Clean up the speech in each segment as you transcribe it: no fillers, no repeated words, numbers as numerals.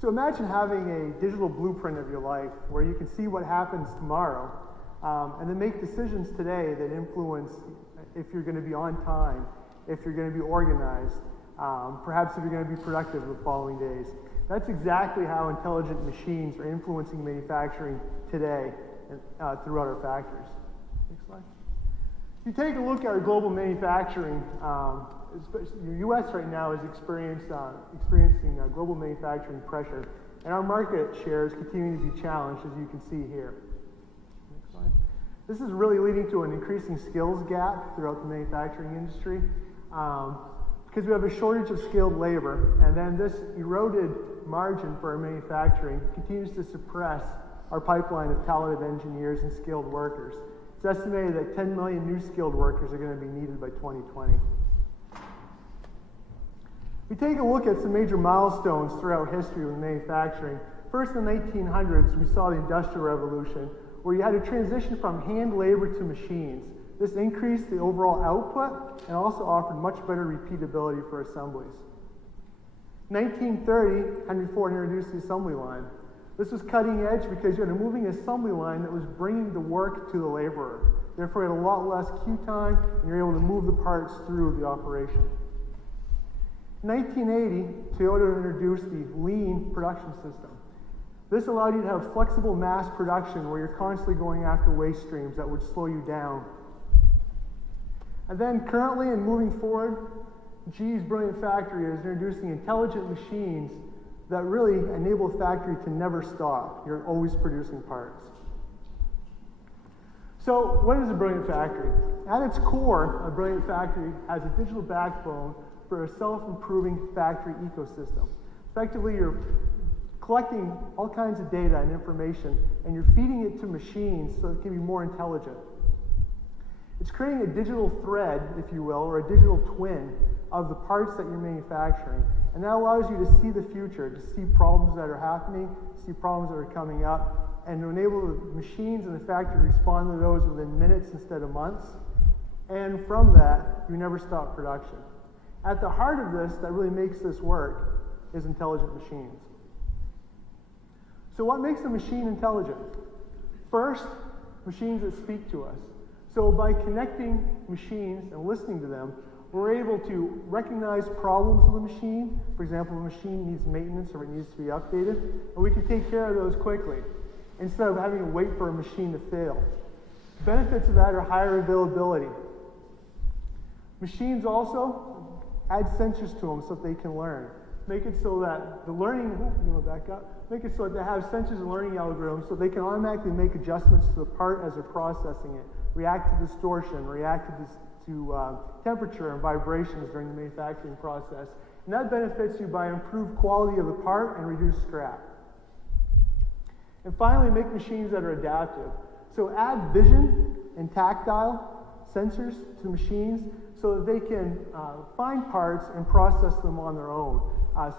So imagine having a digital blueprint of your life where you can see what happens tomorrow and then make decisions today that influence if you're going to be on time, if you're going to be organized, perhaps if you're going to be productive the following days. That's exactly how intelligent machines are influencing manufacturing today throughout our factories. Next slide. If you take a look at our global manufacturing, the U.S. right now is experiencing global manufacturing pressure, and our market share is continuing to be challenged, as you can see here. Next slide. This is really leading to an increasing skills gap throughout the manufacturing industry because we have a shortage of skilled labor, and then this eroded margin for our manufacturing continues to suppress our pipeline of talented engineers and skilled workers. It's estimated that 10 million new skilled workers are going to be needed by 2020. We take a look at some major milestones throughout history with manufacturing. First, in the 1900s, we saw the Industrial Revolution, where you had to transition from hand labor to machines. This increased the overall output and also offered much better repeatability for assemblies. In 1930, Henry Ford introduced the assembly line. This was cutting edge because you had a moving assembly line that was bringing the work to the laborer. Therefore, you had a lot less queue time, and you're able to move the parts through the operation. In 1980, Toyota introduced the lean production system. This allowed you to have flexible mass production where you're constantly going after waste streams that would slow you down. And then currently and moving forward, GE's brilliant factory is introducing intelligent machines that really enable a factory to never stop. You're always producing parts. So what is a brilliant factory? At its core, a brilliant factory has a digital backbone for a self-improving factory ecosystem. Effectively, you're collecting all kinds of data and information, and you're feeding it to machines so it can be more intelligent. It's creating a digital thread, if you will, or a digital twin of the parts that you're manufacturing. And that allows you to see the future, to see problems that are happening, see problems that are coming up, and to enable the machines in the factory to respond to those within minutes instead of months. And from that, you never stop production. At the heart of this, that really makes this work, is intelligent machines. So what makes a machine intelligent? First, machines that speak to us. So by connecting machines and listening to them, we're able to recognize problems with the machine. For example, if a machine needs maintenance or it needs to be updated, and we can take care of those quickly instead of having to wait for a machine to fail. Benefits of that are higher availability. Machines also add sensors to them so that they can learn. Make it so that the learning, make it so that they have sensors and learning algorithms so they can automatically make adjustments to the part as they're processing it, react to distortion, react to temperature and vibrations during the manufacturing process. And that benefits you by improved quality of the part and reduced scrap. And finally, make machines that are adaptive. So add vision and tactile sensors to machines so that they can find parts and process them on their own.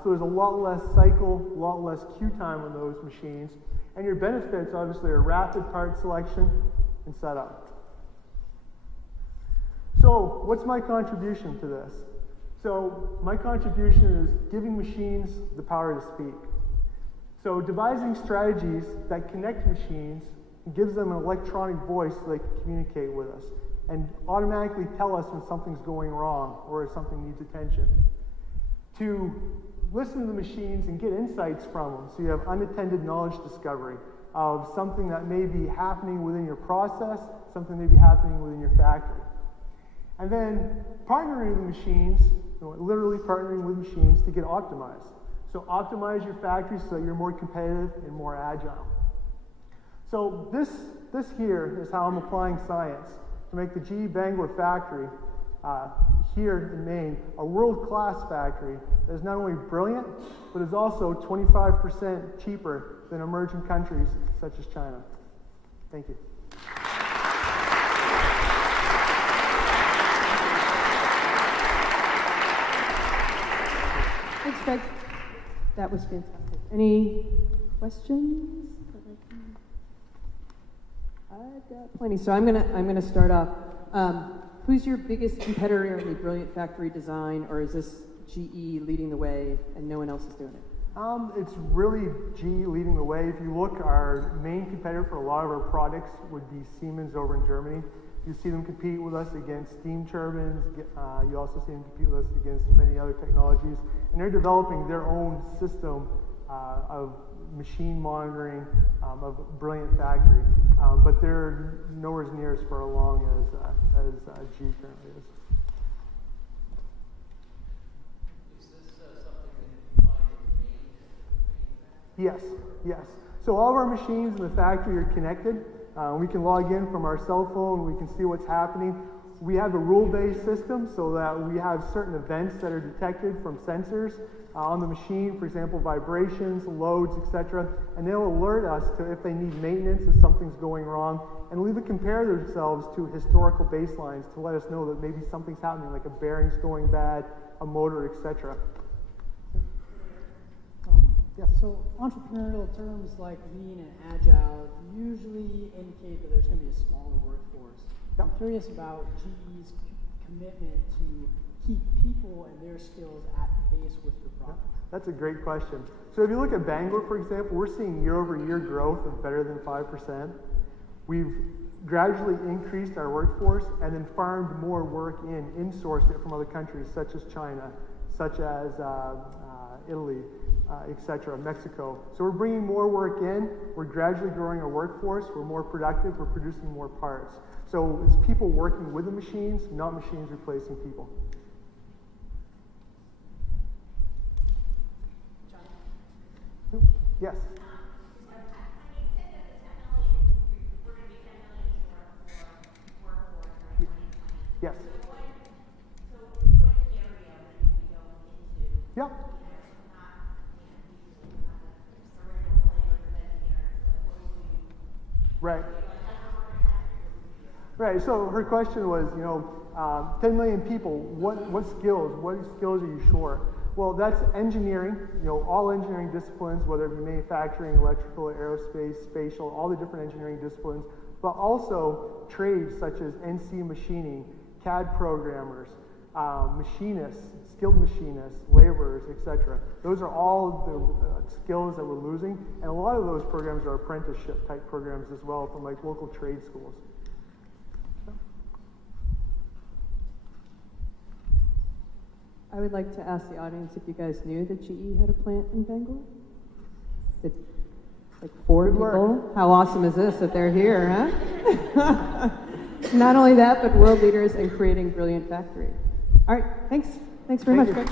So there's a lot less cycle, a lot less queue time on those machines. And your benefits, obviously, are rapid part selection and setup. So what's my contribution to this? So my contribution is giving machines the power to speak. So devising strategies that connect machines and gives them an electronic voice so they can communicate with us and automatically tell us when something's going wrong or if something needs attention. To listen to the machines and get insights from them so you have unattended knowledge discovery of something that may be happening within your process, something may be happening within your factory. And then partnering with machines, literally partnering with machines to get optimized. So optimize your factory so that you're more competitive and more agile. So this here is how I'm applying science to make the GE Bangor factory here in Maine a world-class factory that is not only brilliant, but is also 25% cheaper than emerging countries such as China. Thank you. Thanks, Kraig. That was fantastic. Any questions? I've got plenty. So I'm gonna start off. Who's your biggest competitor in the brilliant factory design, or is this GE leading the way and no one else is doing it? It's really GE leading the way. If you look, our main competitor for a lot of our products would be Siemens over in Germany. You see them compete with us against steam turbines. You also see them compete with us against many other technologies. And they're developing their own system of machine monitoring, of Brilliant Factory. But they're nowhere near as far along as GE currently is. Yes, yes. So all of our machines in the factory are connected. We can log in from our cell phone. We can see what's happening. We have a rule-based system so that we have certain events that are detected from sensors on the machine, for example, vibrations, loads, etc. And they'll alert us to if they need maintenance, if something's going wrong, and they'll even compare themselves to historical baselines to let us know that maybe something's happening, like a bearing's going bad, a motor, etc. Yes. So entrepreneurial terms like lean and agile usually indicate that there's going to be a smaller workforce. Yep. I'm curious about GE's commitment to keep people and their skills at pace with your products. That's a great question. So if you look at Bangor, for example, we're seeing year-over-year growth of better than 5%. We've gradually increased our workforce and then farmed more work insourced it from other countries such as China, such as Italy, etc., Mexico. So we're bringing more work in, we're gradually growing our workforce, we're more productive, we're producing more parts. So it's people working with the machines, not machines replacing people. Yes? Yes. Yep. Right. Right. So her question was, 10 million people. What skills are you short? Well, that's engineering. All engineering disciplines, whether it be manufacturing, electrical, aerospace, spatial, all the different engineering disciplines, but also trades such as NC machining, CAD programmers, machinists, skilled machinists, laborers, etc. Those are all the skills that we're losing, and a lot of those programs are apprenticeship type programs as well from like local trade schools. I would like to ask the audience if you guys knew that GE had a plant in Bangor? It's like 4 people. Work. How awesome is this that they're here, huh? Not only that, but world leaders in creating Brilliant Factory. All right, thanks. Thanks very much, Kraig.